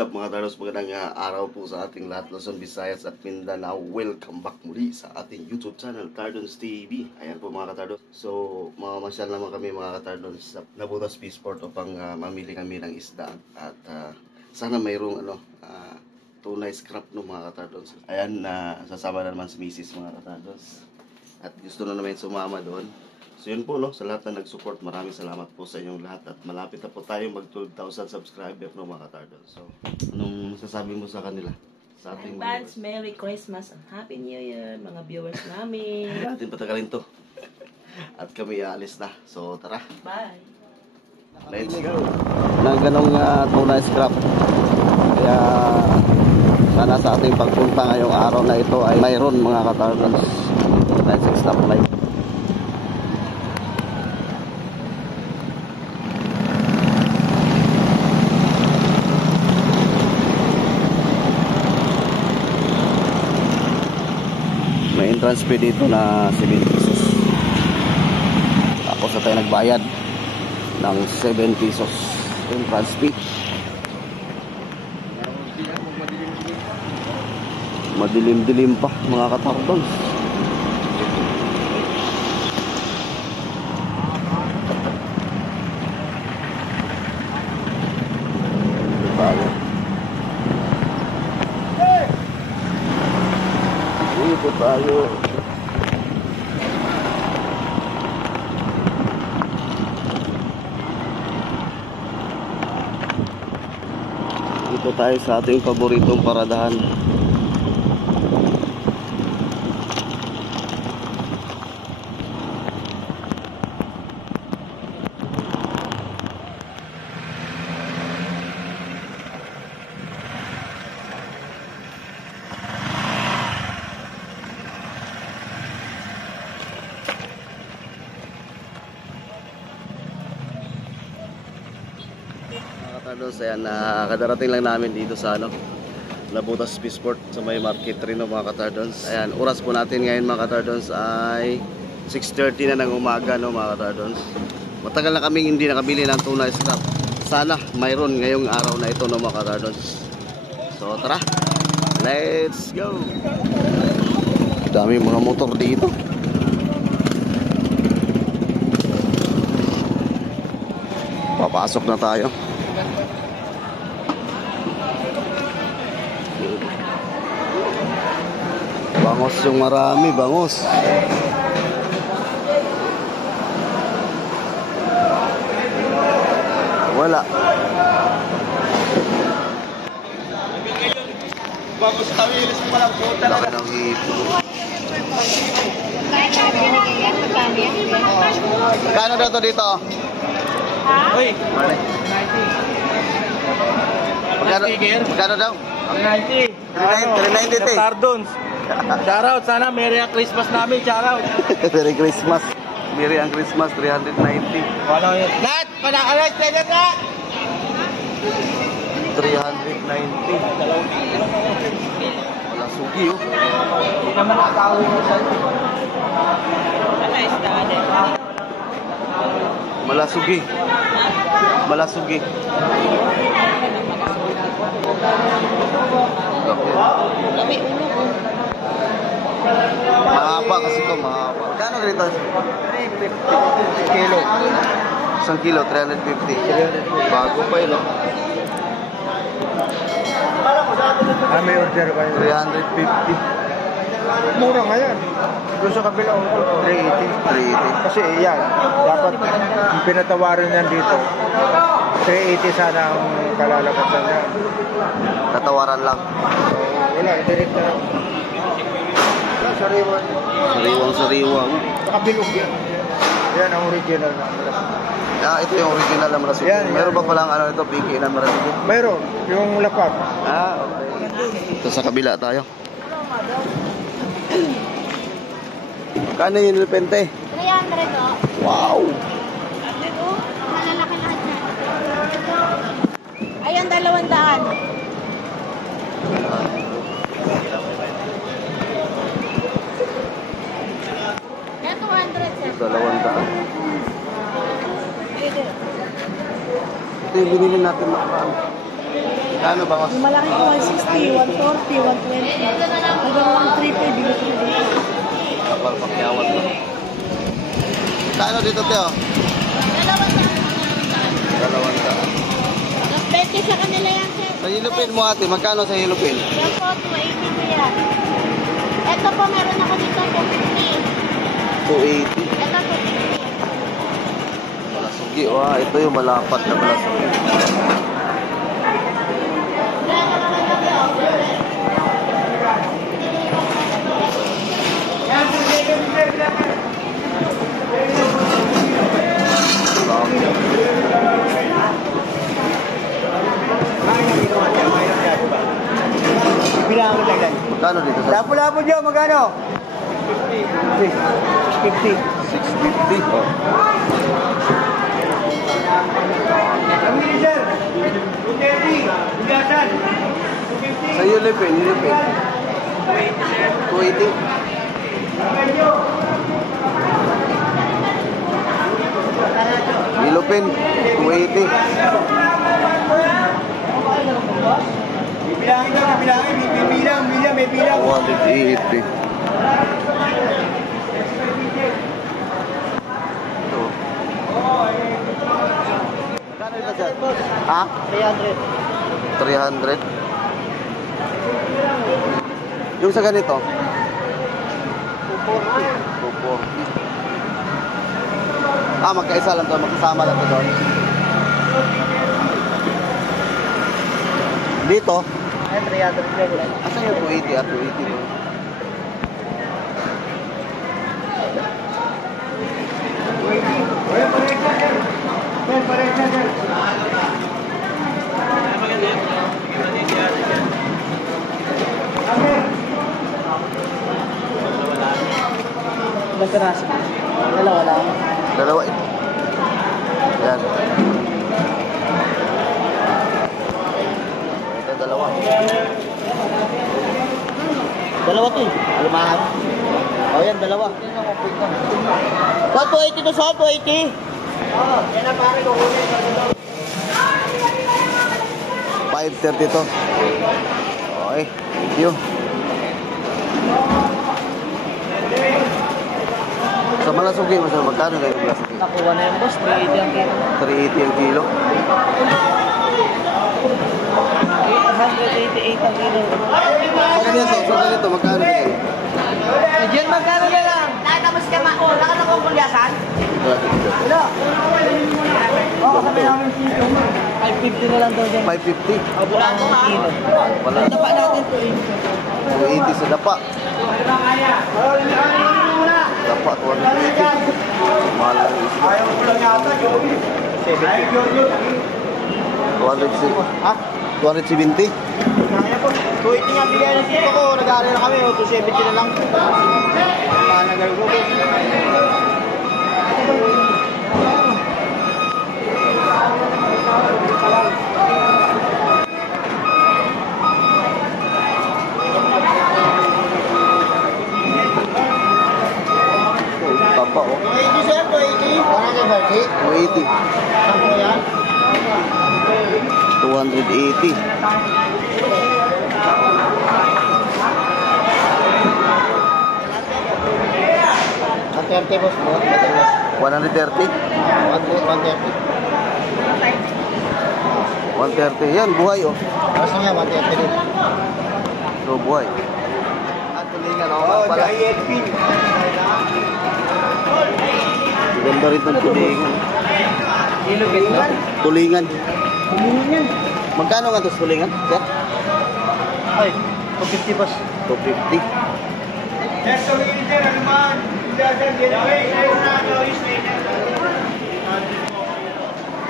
up mga Tardos? Magandang araw po sa ating lahat, Luzon, Visayas at Mindanao. Welcome back muli sa ating YouTube channel, Tardons TV. Ayan po mga Tardos. So, mamamasyal naman kami mga Tardos sa Nabutas Peaceport upang mamili kami ng isda. At sana mayroong tunay scrap no mga Tardos. Ayan, sasama na naman si Mrs. mga Tardos. At gusto na naman sumama doon. So yun po, sa lahat na nag-support, maraming salamat po sa inyong lahat. At malapit na po tayo mag 12,000 subscriber mga Tardos. So, anong masasabi mo sa kanila? Sa ating advance Merry Christmas and Happy New Year, mga viewers namin. Natin patagalin to. At kami aalis na. So tara. Bye. Let's go. Nang ganong tunay scrap. Kaya sana sa ating pagpunta ngayong araw na ito ay mayroon mga Tardos. Let's stop light. May entrance fee dito na 7 pesos. Tapos na tayo nagbayad ng 7 pesos entrance fee. Madilim-dilim pa mga Tardos. Dito tayo. Dito tayo sa ating paboritong paradahan. Tardos, ayan, kadarating lang namin dito sa Nabutas Peaceport sa may market rin mga Tardos. Ayan, oras po natin ngayon mga Tardos ay 6:30 na ng umaga mga Tardos. Matagal na kaming hindi nakabili ng tunay scrap. Sana mayroon ngayong araw na ito mga Tardos. So tara, let's go. Dami mga motor dito. Papasok na tayo. Bangos yung marami, bangos. Wala. Bangos kami, ilis mo palang puta. Laki ng hito. Kano daw to dito? Ha? Uy! Magkano daw? 390. 390. Tardons. Shoutout, sana Merry ang Christmas namin, shoutout. Merry Christmas. Merry ang Christmas, 390. Wala yun. Lahat! Panakalas, pwede na! 390. Wala sugi Hindi naman nakakawin mo sa'yo. Malasugi. Malasugi. Kami ulo ko. Mahaba kasi ito, mahaba. Kano dito? 350 kilo. 1 kilo, 350. Bago pa yun, May order ba yun? 350. Mura nga yan. Doon sa kabila, 380. Kasi yan, dapat yung pinatawaran yan dito. 380 sana ang kalalabasan niya. Tatawaran lang. Wala, direct na. Sariwan. Sariwang. Nakabilog yan. Yan ang original na. Ito yung original na Malasugi. Meron ba palang ito, piki na Malasugi? Mayroon, yung lapag. Okay. Ito sa kabila tayo. Kano yung nilipente? 300 o. Wow! Malalaki lahat na. Ayun, 200. Yan, 200 sir. 200. Ito yung binili natin nakaraan. Kano ba mas? Yung malaki ko 160, 140, 120. Hanggang 130, bigot ko dito. Kapal pakyawat mo. Kano dito, Teo? Dalawang daan. Mas 20 sa kanila yan, sir. Sa hilupin mo ate, magkano sa hilupin? Yan po, 280 ko yan. Ito po, meron ako dito, 250. 280. Ito, 250. Malasugi, wah. Ito yung malapat na malasugi. Bilang ko lang. Magkano dito sa Lapo-lapo dyan, magkano? 50. 650? Oh. Amili, sir. 230. Bigasan. Sa hilupin, hilupin. 280? Hilupin, 280. Bilangin ka, bilangin. May bilang. 180. Ito. Magkano ito, sir? Ha? 300. 300? Yung sa ganito? 240. Ah, magkaisa lang to. Magkasama lang to doon. Dito? Ay, 300 lang. Asan yung 280 at 280 mo? Magkaras. Dalawa lang. Dalawa ito. Yan. Ito dalawa. Dalawa to eh. Alumahan. O yan, dalawa. Sa 280 to sa 280. Yan na pare ko. 530 to. Okay. Thank you. Sa malasugi, mas magkano kayo ng malasugi? Nakuha na yung boss. 380 ang kilo. 380 ang kilo. 188 ang kilo. Sa ganito, magkano kayo? Diyan magkano na lang? Nakatapos ka ma. Nakatapos kong kulyasan? Wala. Oo, kasabay namin sito. 550 na lang daw dyan. 550. Abo ang kilo. Wala. Dapa natin to eh. 280 sa dapa. Dapa, 280. Mahal lang yung isla. Ayaw ko lang yata, Joey. 70. 270. Ha? 270? Kaya po. 280 nga bigay ng sito ko. Nag-aaral na kami. 270 na lang. Nanagal ko. Tapa, oh. 280 sir, 280. 280. Saan ko yan? 280. Ang 30 boss mo. 130? 130. 130. Yan, buhay, oh. Kasi nga, 130 din. So, buhay. At tulingan, oh. Pala. Ganda rin itong tulingan. Tulingan. Magkano nga ito sa tulingan? Sir? Ay, 250 boss. 250.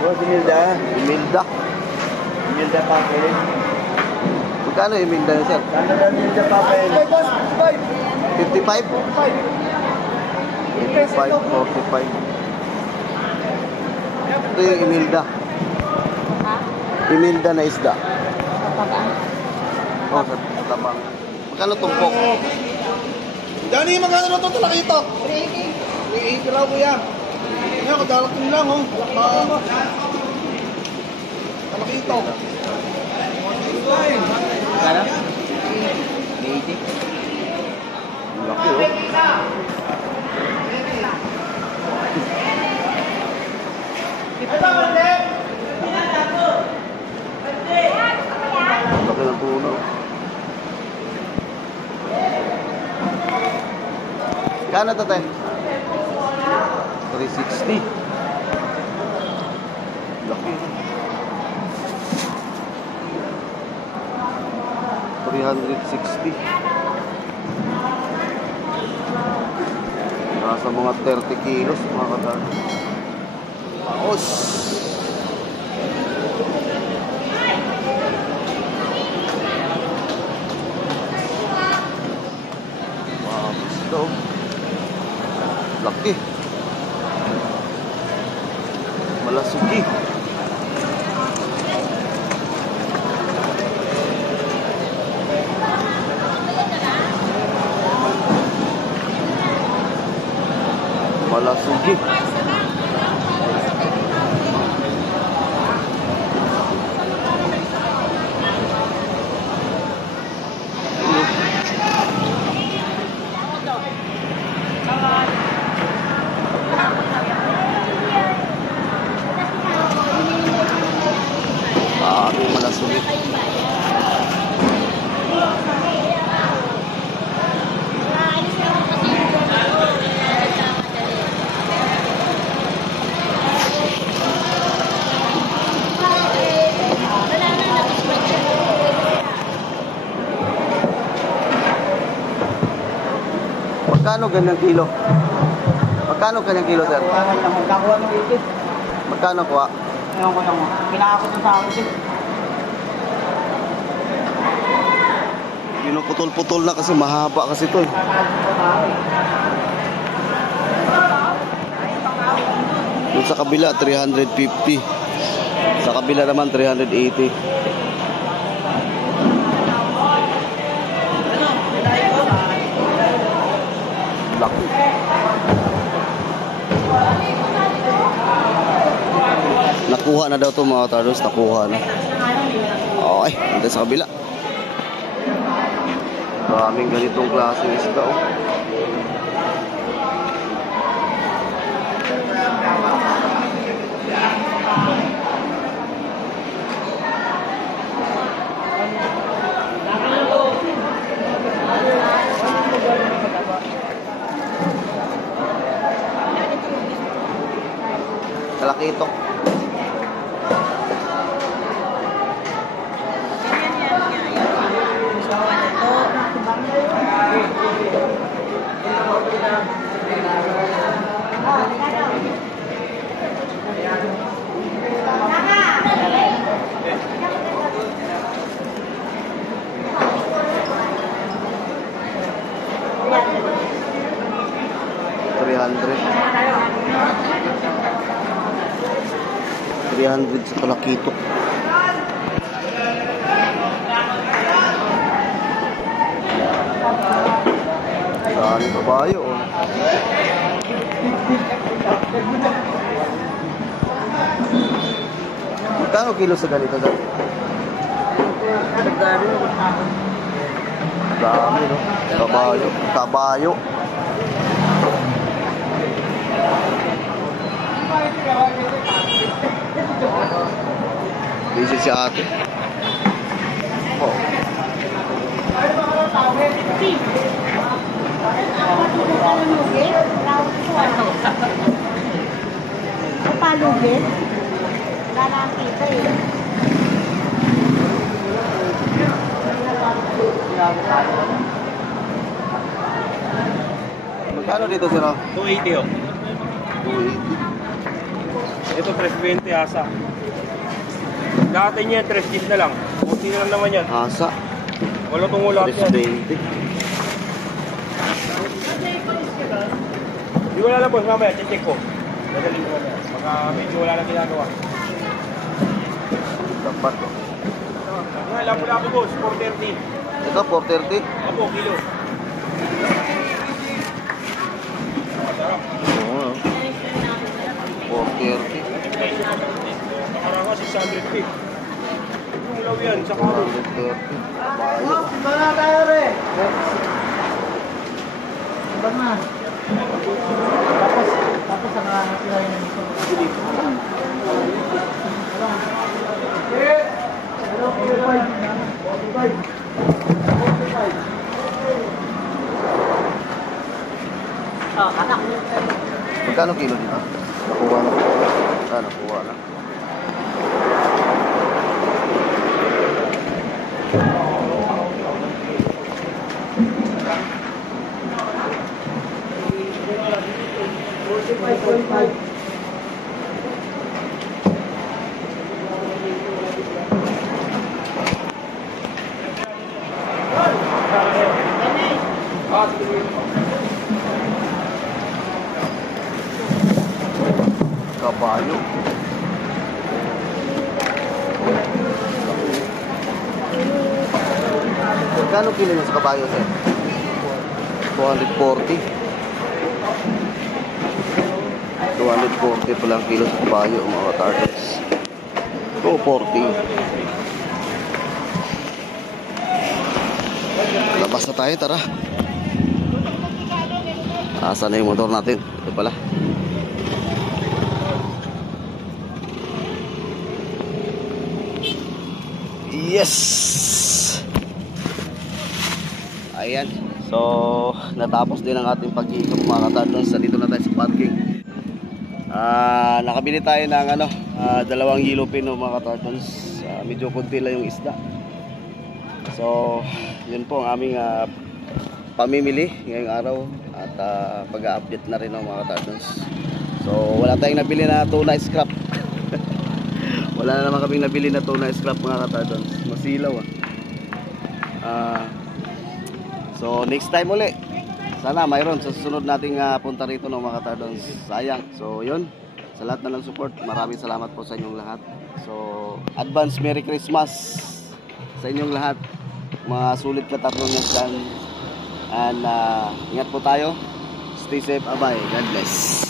Oh, Similda. Imelda. Similda pa pa yun. Magkano yung Imelda yun, sir? Similda pa pa yun. 55? 55, 45. Ito yung Imelda. Ha? Imelda na isda. Kapag Oh, sa tabang. Magkano tumpok? Dani, magkano na ito talaki ito? 380 raw kuya. Ngayon, kadalating lang oh. Talaki ito. Kala? 80. Laki oh. Laki ng puno. Kano to, te? 360. Laki. 360. Nasa mga 30 kilos, mga katardo. Paos! Paos daw. Laki. Malasugi. Malasugi. Malasugi. Magkano ganyang kilo? Magkano ganyang kilo, sir? Magkakuha ng 80. Magkano kuha? Ewan ko lang mo. Kinakakot ng sa akin. Pinuputol-putol na kasi mahaba kasi ito eh. Doon sa kabila 350. Sa kabila naman 380. Laki. Nakuha na daw ito mga katardos. Nakuha na. Okay, nandun sa kabila. Maraming ganitong klaseng isda oh. Kalaki ito. $300 sa Talakito. Saan yung kabayo oh. Magkano kilo sa ganito dati? Dami no? Kabayo. Kabayo. Busy si ate. Oh. Palugin? Wala na kita eh. Magkano dito sir? 280 oh. 280. Ito 320 asa. Dati niya 310 na lang. 40 na lang naman yan. Asa. Wala tong ulat yan. 320. Di wala lang boss, mamaya check ko. Dadalhin ko mamaya. Baka medyo wala lang ginagawa. Dapat oh. Nga, lapo-lapo boss, 430. Ito 430. Apo, kilo. Masarap. Oo. 430. Nakarang ka, 650. Yung ulaw yan, sa karo. 430. Kabayo. Mga tayo rin. Tapos ang nakakasira yun nito. Magkano kilo dito? Nakuha na. Nakuha na. Kabayo. Magkano kilo yun sa kabayo, sir? 240. 240 pa lang kilo sa kabayo, mga targets. 240. Labas na tayo, tara. Asan na yung motor natin? Ito pala. Yes! Ayan. So, natapos din ang ating pag-iikot, mga katardons. Dito na tayo sa parking. Nakabili tayo ng 2 yellow pin, mga katardons. Medyo kunti lang yung isda. So, yun po ang aming pamimili ngayong araw. At pag-update na rin, mga katardons. So, wala tayong nabili na tuna scrap. Wala na naman kaming nabili na tuna scrap, mga katardons. Masilaw So next time uli, sana mayroon sa susunod nating punta rito, mga katardons. Sayang. So yun, sa lahat na ng support, maraming salamat po sa inyong lahat. So advance Merry Christmas sa inyong lahat, mga sulit katardoners dyan. And ingat po tayo. Stay safe, abay. God bless.